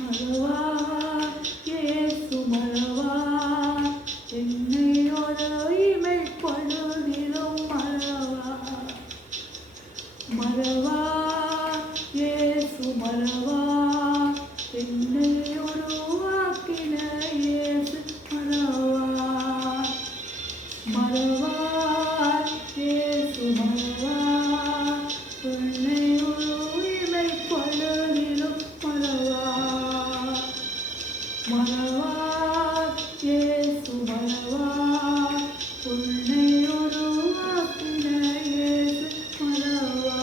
மறவா இயேசு மறவா என்னை ஒரு இமைப்பொழுதிலும் மறவா மறவா இயேசு மறவா என்னை உருவாக்கின இயேசு மறவா மறவா இயேசு மறவா என்னை ஒரு இமைப்பொழுதிலும் மறவா மறவா இயேசு மறவா உன்னை உருவாக்கின இயேசு மறவா.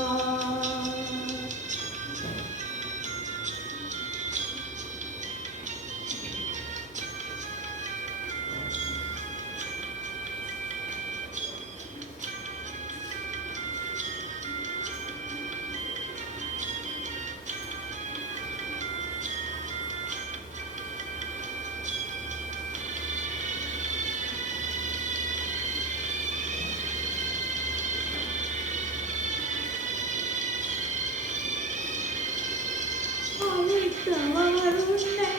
அழைத்தவர் உன்னை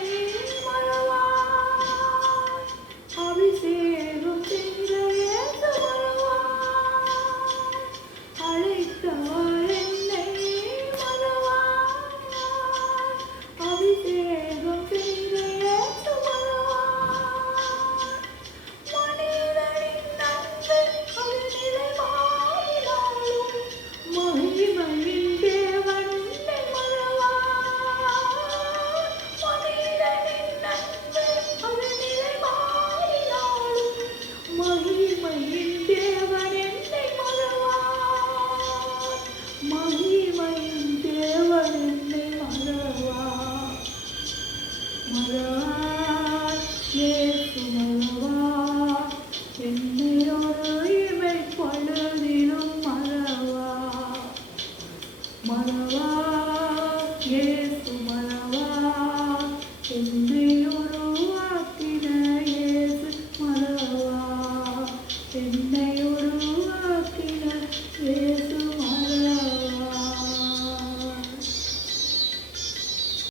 மறவார் அபிஷேகம் செய்த இயேசு மறவார் அழைத்தவர் என்னை மறவார் அபிஷேகம் செய்த இயேசு மறவார் மனிதனின் நன்மை அது நிலை மாறினாலும் மகிமையின் தேவன் உன்னை மறவார் மனிதனின் நன்மை அது நிலை மாறினாலும் மகிமையின் தேவன் என்னை மறவார் மகிமையின் தேவன் என்னை மறவார் மறவார் இயேசு மறவார் என்னை ஒரு இமைப்பொழுதிலும் மறவார் மறவார்